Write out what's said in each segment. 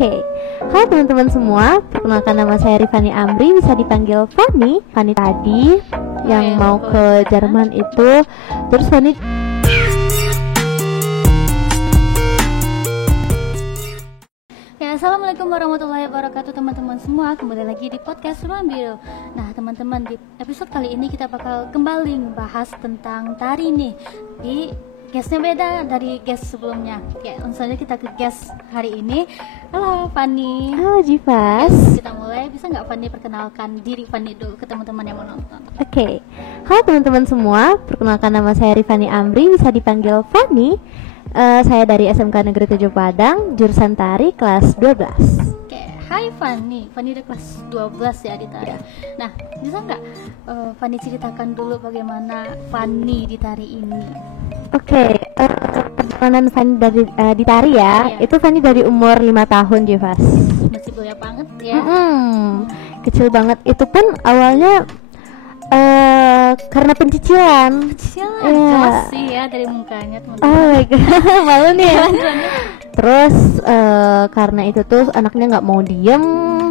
Oke, halo teman-teman semua, perkenalkan nama saya Rifani Amri, bisa dipanggil Fanny. Fanny tadi yang mau ke Jerman itu, terus Fanny Assalamualaikum warahmatullahi wabarakatuh teman-teman semua. Kembali lagi di podcast Ruang Biru. Nah teman-teman, di episode kali ini kita bakal kembali membahas tentang tari nih. Di guestnya beda dari guest sebelumnya. Ya, langsung aja kita ke guest hari ini. Halo Fanny. Halo Jivas. Kita mulai, bisa nggak Fanny perkenalkan diri Fanny dulu ke teman-teman yang mau nonton? Oke, halo teman-teman semua, perkenalkan nama saya Rifani Amri, bisa dipanggil Fanny. Saya dari SMK Negeri 7 Padang, jurusan tari kelas 12. Oke, hai Fanny. Fanny udah kelas 12 ya di tari. Nah, bisa nggak Fanny ceritakan dulu bagaimana Fanny di tari ini? Oke, perjalanan Fanny di tari ya, itu Fanny dari umur 5 tahun, Jivas. Masih belia banget ya. Kecil banget. Itu pun awalnya karena pencicilan. Jelas sih ya dari mukanya teman-teman. Oh my god, malu nih ya. Terus karena itu tuh anaknya nggak mau diem,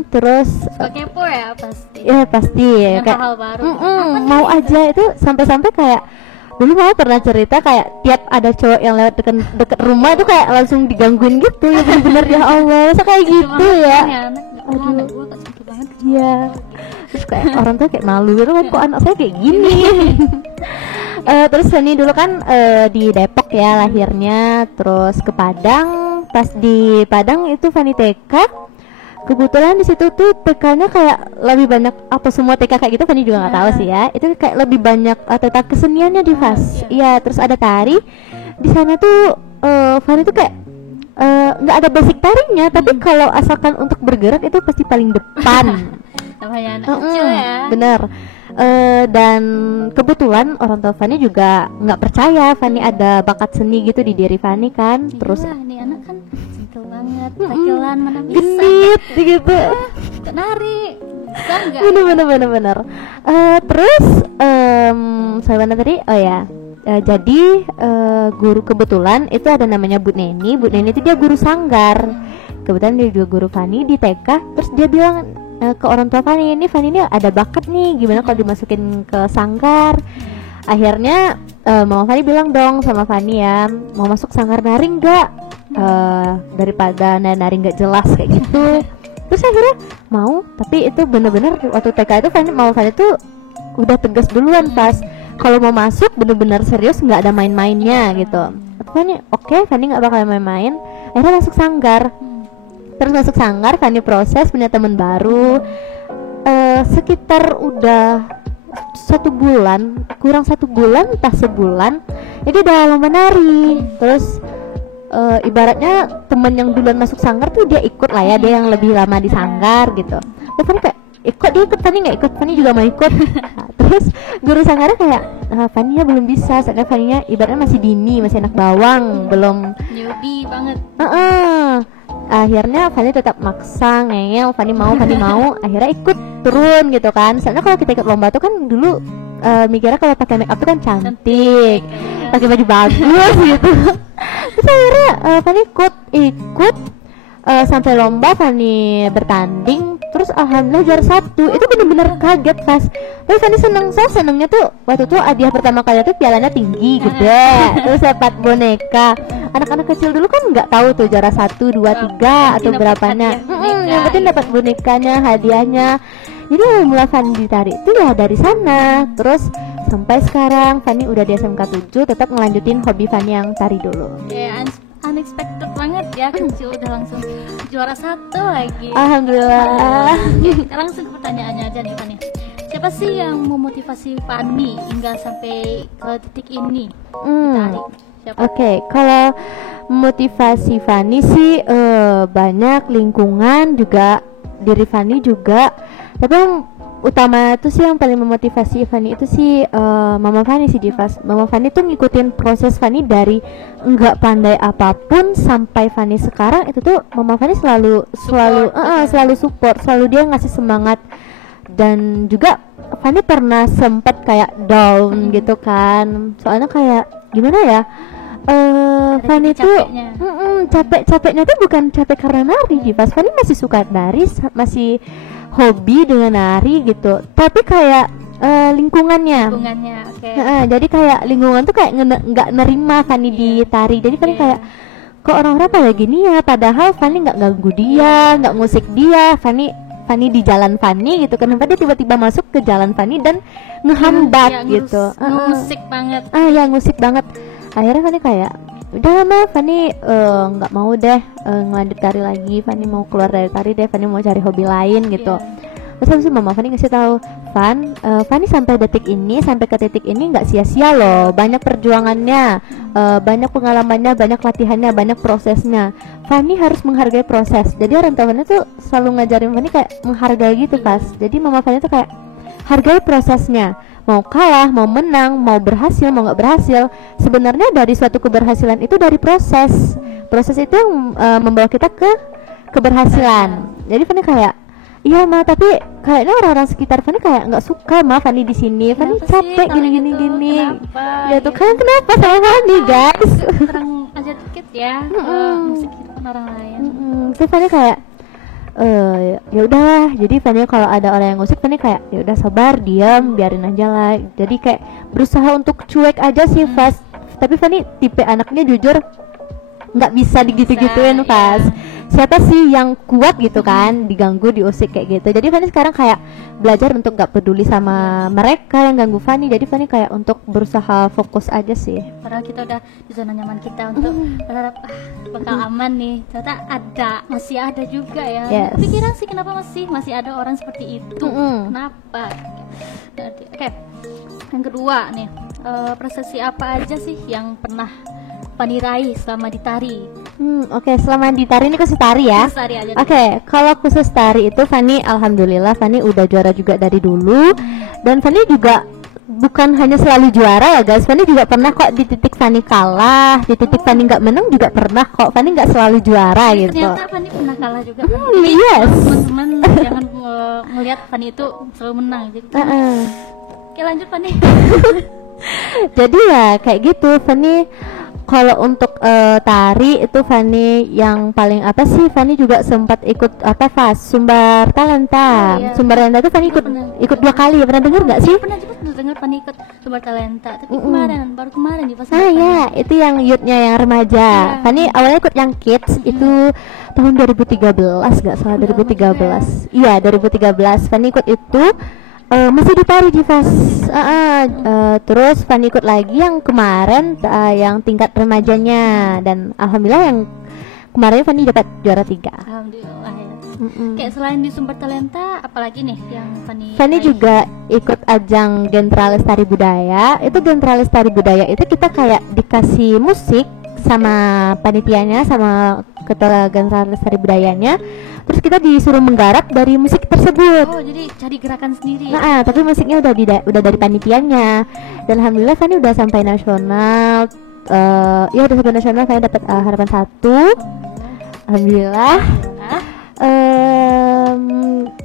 terus suka kepo ya pasti. Ya pasti ya, kayak hal baru. Mau aja itu sampai kayak dulu mau pernah cerita kayak tiap ada cowok yang lewat deket rumah itu kayak langsung digangguin gitu. Ya bener ya Allah, masa kayak gitu ya. Anak gue gak cantik banget. Iya. Terus kayak orang tuh kayak malu gitu kan, kok anak saya kayak gini. Terus Fanny dulu kan di Depok ya lahirnya, terus ke Padang. Pas di Padang itu Fanny TK. Kebetulan di situ tuh TK-nya kayak lebih banyak, apa semua TK kayak gitu Fanny juga nggak tahu sih ya. Itu kayak lebih banyak tentang keseniannya di Fas. Iya, terus ada tari. Di sana tuh Fanny tuh kayak nggak ada basic tarinya, tapi kalau asalkan untuk bergerak itu pasti paling depan. Namanya anak kecil ya. Bener. Dan kebetulan orang tua Fanny juga nggak percaya Fanny ada bakat seni gitu di diri Fanny kan. Terus ini anak kan gentle banget, takilan mana bisa. Genit gitu. Nari. Bisa enggak? Bener. Terus saya mana tadi? Oh ya. Jadi guru kebetulan itu ada namanya Bu Neni. Bu Neni itu dia guru sanggar. Kebetulan dia juga guru Fanny di TK. Terus dia bilang ke orang tua Fanny, ini Fanny ini ada bakat nih, gimana kalau dimasukin ke sanggar. Akhirnya Mama Fanny bilang dong sama Fanny ya, mau masuk sanggar nari nggak? Daripada nari nggak jelas kayak gitu. Terus akhirnya mau, tapi itu bener-bener waktu TK itu Mama Fanny tuh udah tegas duluan pas kalau mau masuk bener-bener serius, nggak ada main-mainnya gitu. Fanny oke, Fanny nggak bakal main-main. Akhirnya masuk sanggar. Terus masuk sanggar, Fanny proses punya teman baru. Sekitar udah 1 bulan, kurang 1 bulan, entah sebulan, jadi udah lomba nari. Terus ibaratnya teman yang duluan masuk sanggar tuh dia ikut lah ya, dia yang lebih lama di sanggar gitu. Terus Fanny kayak dia ikut, Fanny nggak ikut, Fanny juga mau ikut. Terus guru sanggarnya kayak Fanny-nya belum bisa, soalnya Fanny-nya ibaratnya masih dini, masih anak bawang, belum newbie banget. Akhirnya Fanny tetap maksa ngeyel, Fanny mau. Akhirnya ikut turun gitu kan. Soalnya kalau kita ikut lomba tuh kan dulu mikirnya kalau pakai make up tuh kan cantik, pakai baju bagus gitu. Terus akhirnya Fanny ikut sampai lomba. Fanny bertanding, terus alhamdulillah juara 1. Itu bener-bener kaget pas. Tapi Fanny senengnya tuh waktu itu hadiah pertama kali tuh pialanya tinggi gede. Terus dapat boneka. Anak-anak kecil dulu kan nggak tahu tuh juara 1, 2, 3 atau berapanya. Yang penting dapat bonekanya, hadiahnya. Jadi mulai Fanny di tari itu ya dari sana. Terus sampai sekarang Fanny udah di SMK 7, tetap ngelanjutin hobi Fanny yang tari dulu. Unexpected banget ya, kecil udah langsung juara 1 lagi. Alhamdulillah. Langsung ke pertanyaannya aja nih Fanny. Siapa sih yang memotivasi Fanny hingga sampai ke titik ini di tari? Oke, kalau motivasi Fanny sih banyak, lingkungan juga, diri Fanny juga. Tapi yang utama itu sih yang paling memotivasi Fanny itu sih Mama Fanny sih, Jivas. Mama Fanny tuh ngikutin proses Fanny dari nggak pandai apapun sampai Fanny sekarang. Itu tuh Mama Fanny selalu support, selalu dia ngasih semangat. Dan juga Fanny pernah sempet kayak down gitu kan, soalnya kayak gimana ya, Fanny titik tuh capeknya. capeknya tuh bukan capek karena nari Pas Fanny masih suka nari, masih hobi dengan nari gitu, tapi kayak lingkungannya. Oke. Jadi kayak lingkungan tuh kayak nggak nerima Fanny di tari. Jadi Fanny kayak kok orang-orang pada gini ya, padahal Fanny nggak ganggu dia, nggak musik dia. Fanny di jalan Fanny gitu, kenapa dia tiba-tiba masuk ke jalan Fanny dan ngehambat gitu. Musik banget. Ya ngusik banget. Akhirnya Fanny kayak udah lama Fanny nggak mau deh ngelanjut tari lagi. Fanny mau keluar dari tari deh, Fanny mau cari hobi lain gitu. Terus habis itu mama Fanny ngasih tahu, Fanny sampai detik ini, sampai ke titik ini nggak sia-sia loh, banyak perjuangannya, banyak pengalamannya, banyak latihannya, banyak prosesnya. Fanny harus menghargai proses. Jadi orang tua Fanny tuh selalu ngajarin Fanny kayak menghargai gitu Pas. Jadi mama Fanny tuh kayak hargai prosesnya. Mau kalah, mau menang, mau berhasil, mau nggak berhasil, sebenarnya dari suatu keberhasilan itu dari proses. Proses itu yang membawa kita ke keberhasilan. Jadi Fanny kayak iya Ma, tapi kayaknya orang-orang sekitar Fanny kayak nggak suka Ma Fanny di sini. Fanny capek gini. Ya tuh kan kenapa sama Fanny guys? Kurang aja dikit ya musik orang lain. Terus Fanny kayak ya udahlah. Jadi Fanny kalau ada orang yang musik, Fanny kayak ya udah sabar, diam, biarin aja lah. Jadi kayak berusaha untuk cuek aja sih Pas. Tapi Fanny tipe anaknya jujur nggak bisa digitu-gituin Pas. Siapa sih yang kuat gitu kan diganggu, diusik kayak gitu. Jadi Fanny sekarang kayak belajar untuk nggak peduli sama mereka yang ganggu Fanny. Jadi Fanny kayak untuk berusaha fokus aja sih. Padahal kita udah di zona nyaman kita untuk berharap bakal aman nih. Ternyata masih ada juga ya. Kepikiran sih kenapa masih ada orang seperti itu. Kenapa? Oke. Yang kedua nih, prestasi apa aja sih yang pernah Fanny raih selama di tari? Oke, selama di tari ini khusus tari ya. Oke, kalau khusus tari itu Fanny alhamdulillah Fanny udah juara juga dari dulu. Dan Fanny juga bukan hanya selalu juara ya guys. Fanny juga pernah kok di titik Fanny kalah, di titik Fanny nggak menang juga pernah kok. Fanny nggak selalu juara gitu. Ternyata Fanny pernah kalah juga. Yes. Teman-teman jangan ngelihat Fanny itu selalu menang. Jadi, oke lanjut Fanny. Jadi ya kayak gitu Fanny. Kalau untuk tari itu Fanny yang paling apa sih, Fanny juga sempat ikut Sumber Talenta. Sumber Talenta itu Fanny ikut 2 kali. Pernah dengar nggak sih? Pernah dengar Fanny ikut Sumber Talenta. Tapi baru kemarin di pas. Ya itu yang youthnya yang remaja. Fanny awalnya ikut yang kids itu tahun 2013 nggak salah, 2013. Iya 2013 Fanny ikut itu. Masih di tari di Vas. Terus Fanny ikut lagi yang kemarin yang tingkat remajanya, dan alhamdulillah yang kemarin Fanny dapat juara 3. Alhamdulillah ya. Kayak selain di Sumber Talenta apalagi nih yang Fanny juga ikut ajang Gentralis Tari Budaya. Itu Gentralis Tari Budaya itu kita kayak dikasih musik sama panitianya, sama ketua Gentralis Tari Budayanya. Terus kita disuruh menggarap dari musik tersebut. Oh, jadi cari gerakan sendiri. Tapi musiknya udah dari panitianya. Dan alhamdulillah Fanny udah sampai nasional. Ya udah sampai nasional, Fanny dapat harapan 1. Alhamdulillah.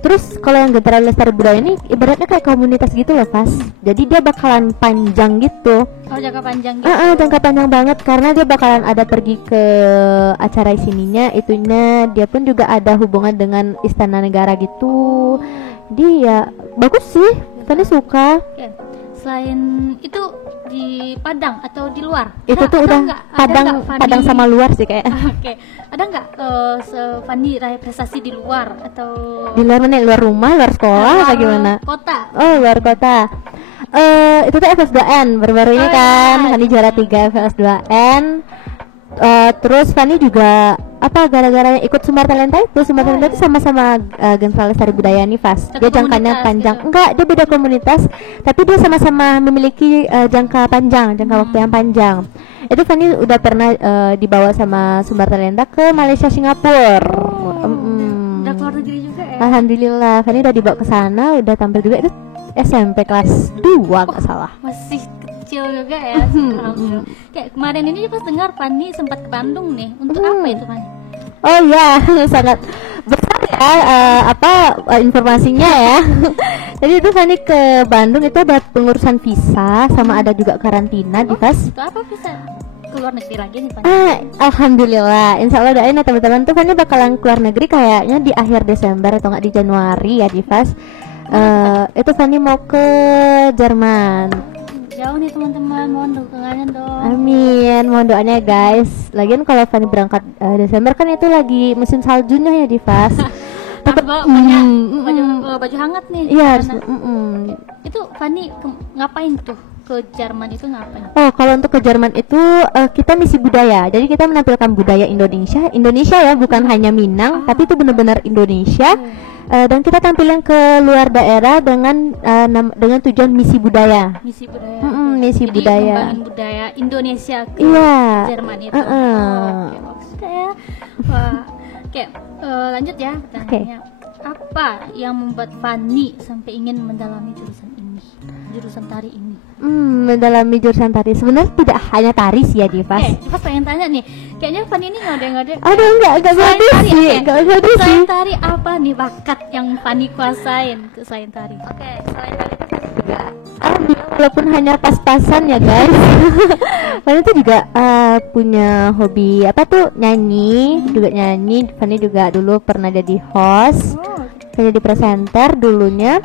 Terus kalau yang Gentralis Lestari Budaya ini ibaratnya kayak komunitas gitu loh Pas. Jadi dia bakalan panjang gitu. Oh, jangka panjang gitu. Jangka panjang banget karena dia bakalan ada pergi ke acara sininya, itunya. Dia pun juga ada hubungan dengan istana negara gitu. Dia bagus sih, Fanny suka. Selain itu di Padang atau di luar? Itu tuh udah Padang sama luar sih kayak. Oke. Ada nggak Fanny raih prestasi di luar atau di luar mana? Luar rumah, luar sekolah atau gimana? Kota. Oh, luar kota. Itu tuh FS2N baru-baru ini kan. Fanny juara 3 FS2N. Terus Fanny juga gara-gara ikut Sumber Talenta itu. Sumber Talenta itu sama-sama Gentralis Tari Budaya nih Vas. Dia jangkanya panjang gitu. Enggak, dia beda komunitas, tapi dia sama-sama memiliki jangka waktu yang panjang. Itu Fanny udah pernah dibawa sama Sumber Talenta ke Malaysia, Singapura. Udah keluar negeri juga ya. Alhamdulillah Fanny udah dibawa ke sana, udah tampil juga. Itu SMP kelas 2 nggak salah. Masih kecil juga ya. Kayak kemarin ini pas dengar Fanny sempat ke Bandung nih. Untuk apa itu Fanny? Oh ya, sangat besar ya informasinya ya. Jadi itu Fanny ke Bandung itu ada pengurusan visa sama ada juga karantina di Vas. Itu apa visa? ke luar negeri lagi nih Fanny? Alhamdulillah, insya Allah doain ya teman-teman tuh Fanny bakalan keluar negeri kayaknya di akhir Desember atau nggak di Januari ya Divas. Itu Fanny mau ke Jerman. Jauh nih teman-teman, mohon dukungannya dong. Amin, mohon doanya guys. Lagian kalau Fanny berangkat Desember kan itu lagi musim saljunya ya Divas. Tetap baju hangat nih. Iya. Itu Fanny ngapain tuh ke Jerman itu ngapain? Oh, kalau untuk ke Jerman itu kita misi budaya. Jadi kita menampilkan budaya Indonesia ya, bukan hanya Minang, tapi itu benar-benar Indonesia. Dan kita tampilin ke luar daerah dengan tujuan misi budaya. Misi budaya. Misi Jadi budaya. ngembangin budaya Indonesia ke Jerman itu. Oke, maksudnya ya. Wah, oke, lanjut ya pertanyaannya. Apa yang membuat Fanny sampai ingin mendalami jurusan tari ini? Mendalami jurusan tari sebenarnya tidak hanya tari sih ya Divas. Divas pengen tanya nih, kayaknya Fanny ini ngode-ngode. Aduh enggak Selain tari, selain tari apa nih bakat yang Fanny kuasain selain tari? Selain tari itu juga walaupun hanya pas-pasan ya guys. Fanny itu juga punya hobi apa tuh nyanyi, juga nyanyi. Fanny juga dulu pernah jadi host, jadi presenter dulunya.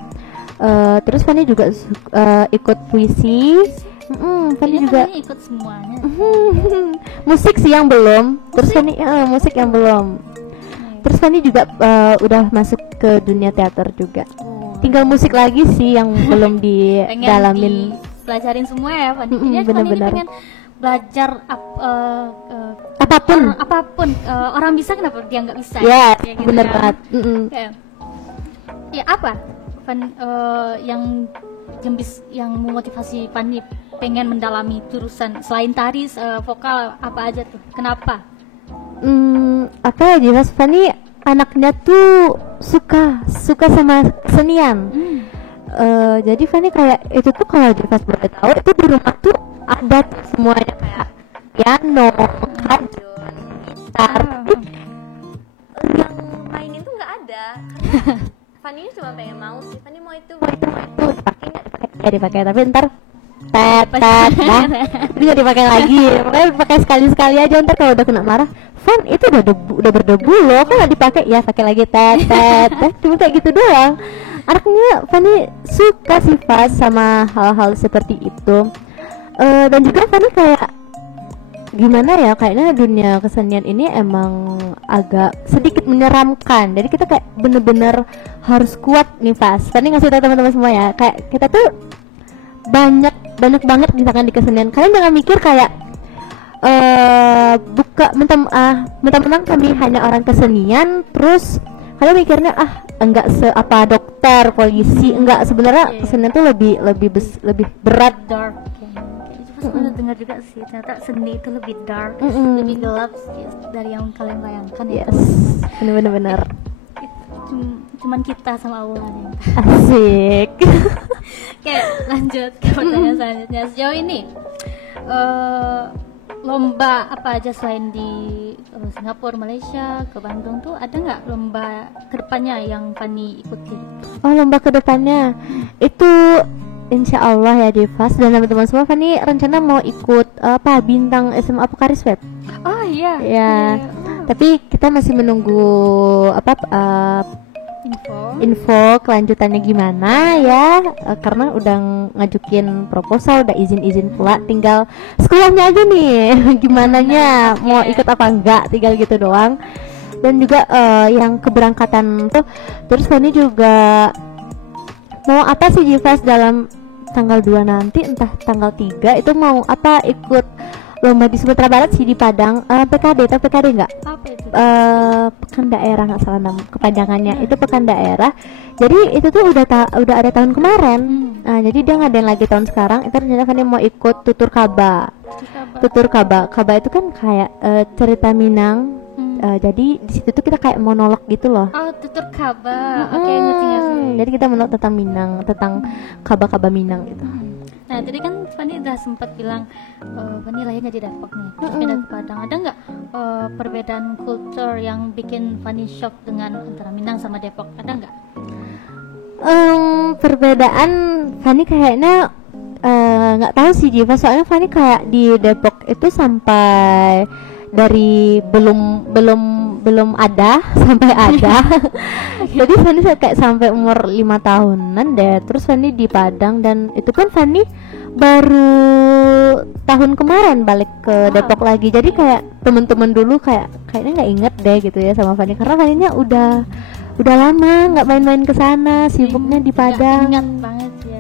Terus Fanny juga ikut puisi. Fanny juga ikut semuanya. musik sih yang belum. Terus Fanny musik yang belum. Terus Fanny juga udah masuk ke dunia teater juga. Tinggal musik lagi sih yang belum didalamin. Pelajarin semua ya Fanny. Jadi Fanny ini pengen belajar apapun. Orang bisa kenapa dia nggak bisa? Ya, gitu bener banget. Ya apa? Yang memotivasi Fanny pengen mendalami jurusan selain tari, vokal apa aja tuh? Kenapa? Apa ya jelas Fanny anaknya tuh suka sama kesenian. Jadi Fanny kayak itu tuh kalau jelas boleh tahu itu di rumah tuh ada tuh semuanya kayak piano, kajun, gitar. Yang mainin tuh nggak ada. Fanny ini cuma pengen mau sih, Fanny mau itu dipakai tapi ntar tet ini nggak dipakai lagi, pokoknya dipakai sekali aja, ntar kalau udah kena marah, Fan itu udah berdebu loh, kok nggak dipakai, ya pakai lagi tet cuma kayak gitu doang. Anaknya Fanny suka sifat sama hal-hal seperti itu, dan juga Fanny kayak gimana ya, kayaknya dunia kesenian ini emang agak sedikit menyeramkan. Jadi kita kayak bener-bener harus kuat nih Fas. Tadi ngasih tahu teman-teman semua ya, kayak kita tuh banyak banget misalkan di kesenian. Kalian jangan mikir kayak mentang-mentang kami hanya orang kesenian, terus kalian mikirnya enggak seapa dokter, polisi, enggak. Sebenarnya kesenian tuh lebih berat. Dark. Pernah dengar juga sih, ternyata seni itu lebih dark, lebih gelap dari yang kalian bayangkan. Yes, benar-benar. Cuman kita sama Allah nih. Asik. Oke, lanjut ke pertanyaan selanjutnya. Sejauh ini lomba apa aja selain di Singapura, Malaysia, ke Bandung tuh ada nggak lomba kedepannya yang Fanny ikuti? Oh, lomba kedepannya itu Insya Allah ya Divas dan teman-teman semua, Fanny rencana mau ikut bintang SMA Pokariswet. Oh iya. Ya. Tapi kita masih menunggu info kelanjutannya gimana ya, karena udah ngajukin proposal, udah izin pula, tinggal sekolahnya aja nih gimananya mau ikut apa enggak, tinggal gitu doang. Dan juga yang keberangkatan tuh, terus Fanny juga mau apa sih Jivas dalam tanggal 2 nanti, entah tanggal 3 itu mau ikut lomba di Sumatera Barat sih, di Padang, PKD atau PKD enggak? Apa itu? Pekan daerah, nggak salah nama kepanjangannya, itu pekan daerah. Jadi itu tuh udah ada tahun kemarin. Nah, jadi dia ngadain lagi tahun sekarang. Itu rencana Fanny mau ikut tutur kaba. Kaba itu kan kayak cerita Minang. Jadi di situ tuh kita kayak monolog gitu loh. Oh, tutur kaba. Oke, ngerti. Jadi kita monolog tentang Minang, tentang kaba-kaba Minang gitu. Nah, tadi kan Fanny udah sempat bilang Fanny lahirnya di Depok nih, pindah ke Padang. Ada nggak perbedaan kultur yang bikin Fanny shock dengan antara Minang sama Depok? Ada nggak? Perbedaan Fanny kayaknya nggak tahu sih Jiva, soalnya Fanny kayak di Depok itu sampai dari belum ada sampai ada. Jadi Fanny kayak sampai umur 5 tahunan deh. Terus Fanny di Padang, dan itu pun Fanny baru tahun kemarin balik ke Depok lagi. Jadi kayak temen-temen dulu kayaknya nggak inget deh gitu ya sama Fanny, karena Fanny-nya udah lama nggak main-main ke sana, sibuknya di Padang. Ingat banget ya.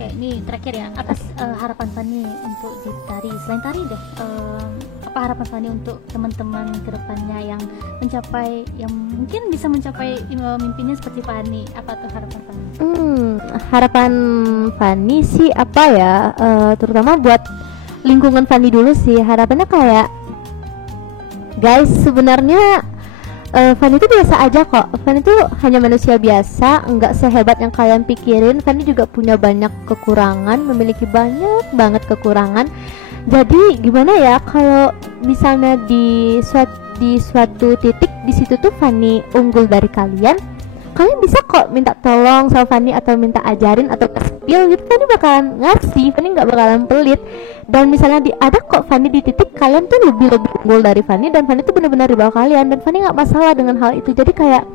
Kayak ini terakhir ya, apa harapan Fanny untuk di tari, selain tari deh, apa harapan Fanny untuk teman-teman kedepannya yang mencapai, yang mungkin bisa mencapai mimpinya seperti Fanny? Apa tuh harapan Fanny? Harapan Fanny sih apa ya, terutama buat lingkungan Fanny dulu sih. Harapannya kayak, guys, sebenarnya Fanny itu biasa aja kok. Fanny itu hanya manusia biasa, nggak sehebat yang kalian pikirin. Fanny juga punya banyak kekurangan, memiliki banyak banget kekurangan. Jadi gimana ya, kalau misalnya di suatu titik di situ tuh Fanny unggul dari kalian bisa kok minta tolong sama Fanny atau minta ajarin atau spill gitu. Fanny bakalan ngasih, Fanny nggak bakalan pelit. Dan misalnya ada kok Fanny di titik kalian tuh lebih unggul dari Fanny, dan Fanny tuh benar-benar di bawah kalian, dan Fanny nggak masalah dengan hal itu. Jadi kayak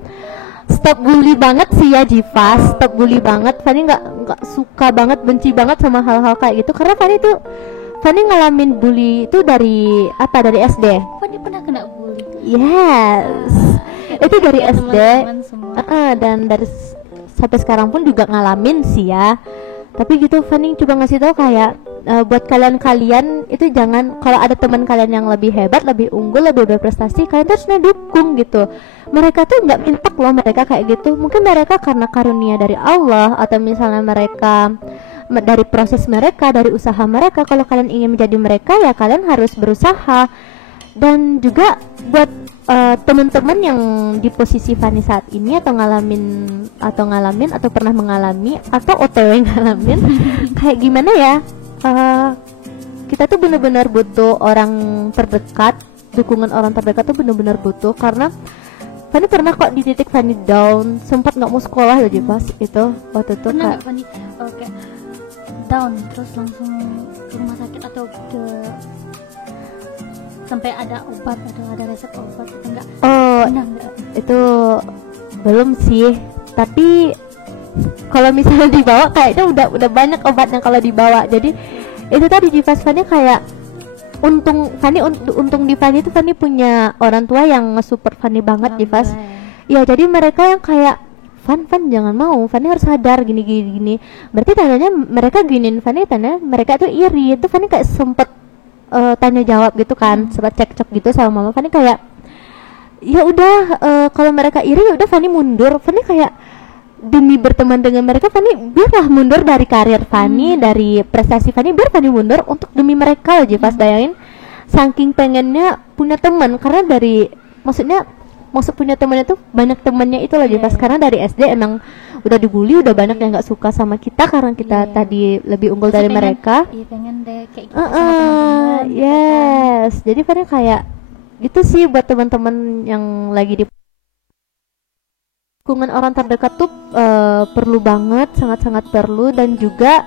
stop bully banget sih ya Jiva, stop bully banget. Fanny nggak suka banget, benci banget sama hal-hal kayak gitu, karena Fanny ngalamin bully itu dari SD. Fanny pernah kena bully? Yes, itu dari SD. Dan dari sampai sekarang pun juga ngalamin sih ya. Tapi gitu Fanny coba ngasih tahu kayak, buat kalian itu jangan, kalau ada teman kalian yang lebih hebat, lebih unggul, lebih berprestasi, kalian tuh harusnya dukung gitu. Mereka tuh nggak minta loh mereka kayak gitu. Mungkin mereka karena karunia dari Allah, atau misalnya mereka dari proses mereka, dari usaha mereka. Kalau kalian ingin menjadi mereka, ya kalian harus berusaha. Dan juga buat teman-teman yang di posisi Fanny saat ini, atau ngalamin atau pernah mengalami atau OTW ngalamin kayak gimana ya, kita tuh benar-benar butuh orang terdekat, dukungan orang terdekat tuh benar-benar butuh. Karena Fanny pernah kok di titik Fanny down, sempat nggak mau sekolah loh pas itu, waktu itu pernah Fanny kayak down terus langsung ke rumah sakit atau ke sampai ada obat atau ada resep obat atau enggak? Enggak. Itu belum sih, tapi kalau misalnya dibawa kayaknya udah banyak obatnya kalau dibawa. Jadi itu tadi di Fanny kayak untung di Fanny itu Fanny punya orang tua yang nge-support Fanny banget di Fas. Ya, jadi mereka yang kayak Fan jangan mau, Fanny harus sadar gini. Berarti tandanya mereka giniin Fanny, tandanya mereka tuh iri. Itu Fanny kayak sempet tanya jawab gitu kan, sempat cekcok gitu sama mama. Fanny kayak ya udah, kalau mereka iri ya udah Fanny mundur. Fanny kayak demi berteman dengan mereka, Fanny biarlah mundur dari karir Fanny, dari prestasi Fanny, biar Fanny mundur untuk demi mereka aja. Pas bayangin, saking pengennya punya teman, karena maksud punya temannya tuh banyak temannya itu lagi pas, karena dari SD emang udah dibully, udah banyak yang nggak suka sama kita karena kita tadi lebih unggul dari mereka. Iya, pengen deh kayak gitu sama teman-teman. Yes, jadi Fanny kayak gitu sih buat teman-teman yang lagi di lingkungan orang terdekat tuh perlu banget, sangat-sangat perlu. Dan juga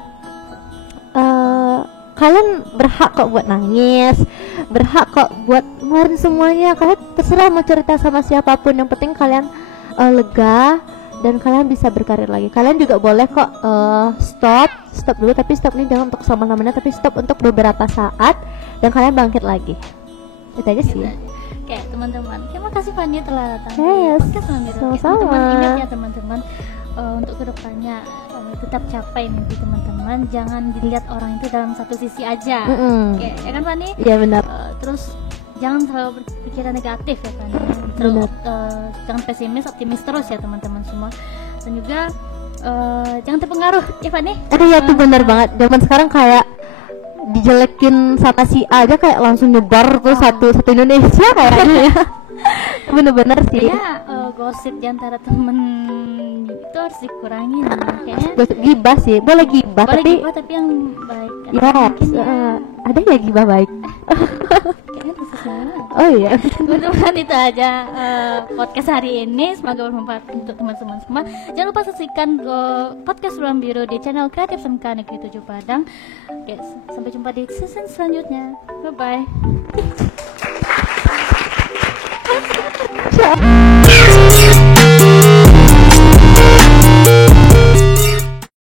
kalian berhak kok buat nangis, berhak kok buat ngeluarin semuanya. Kalian terserah mau cerita sama siapapun, yang penting kalian lega dan kalian bisa berkarir lagi. Kalian juga boleh kok stop dulu, tapi stopnya jangan untuk selama-lamanya, tapi stop untuk beberapa saat dan kalian bangkit lagi. Itu aja sih. Oke teman-teman, terima kasih Fanny telah datang. Yes, sama-sama. Teman-teman ingat ya teman-teman, untuk kedepannya tetap capai mimpi teman-teman. Jangan dilihat orang itu dalam satu sisi aja. Oke, ya kan Fanny? Iya benar. Terus jangan selalu berpikiran negatif ya Fanny. Terus jangan pesimis, optimis terus ya teman-teman semua. Dan juga jangan terpengaruh ya Fanny. Iya tuh benar banget. Zaman sekarang kayak dijelekin sama si A aja kayak langsung nyebar tuh satu Indonesia kayaknya ya. Bener-bener sih. Ya gosip di antara temen itu harus dikurangin kayaknya. Gosip gibah sih, boleh gibah Boleh tapi gibah tapi yang baik kan. ya, Mungkin ya ada ya gibah baik. kayaknya khusus banget. Oh iya. Teman-teman itu aja podcast hari ini, semoga bermanfaat untuk teman-teman semua. Jangan lupa saksikan podcast Ruang Biru di channel Kreatif SMK Negeri 7 Padang. Oke, sampai jumpa di season selanjutnya. Bye bye. Ciao.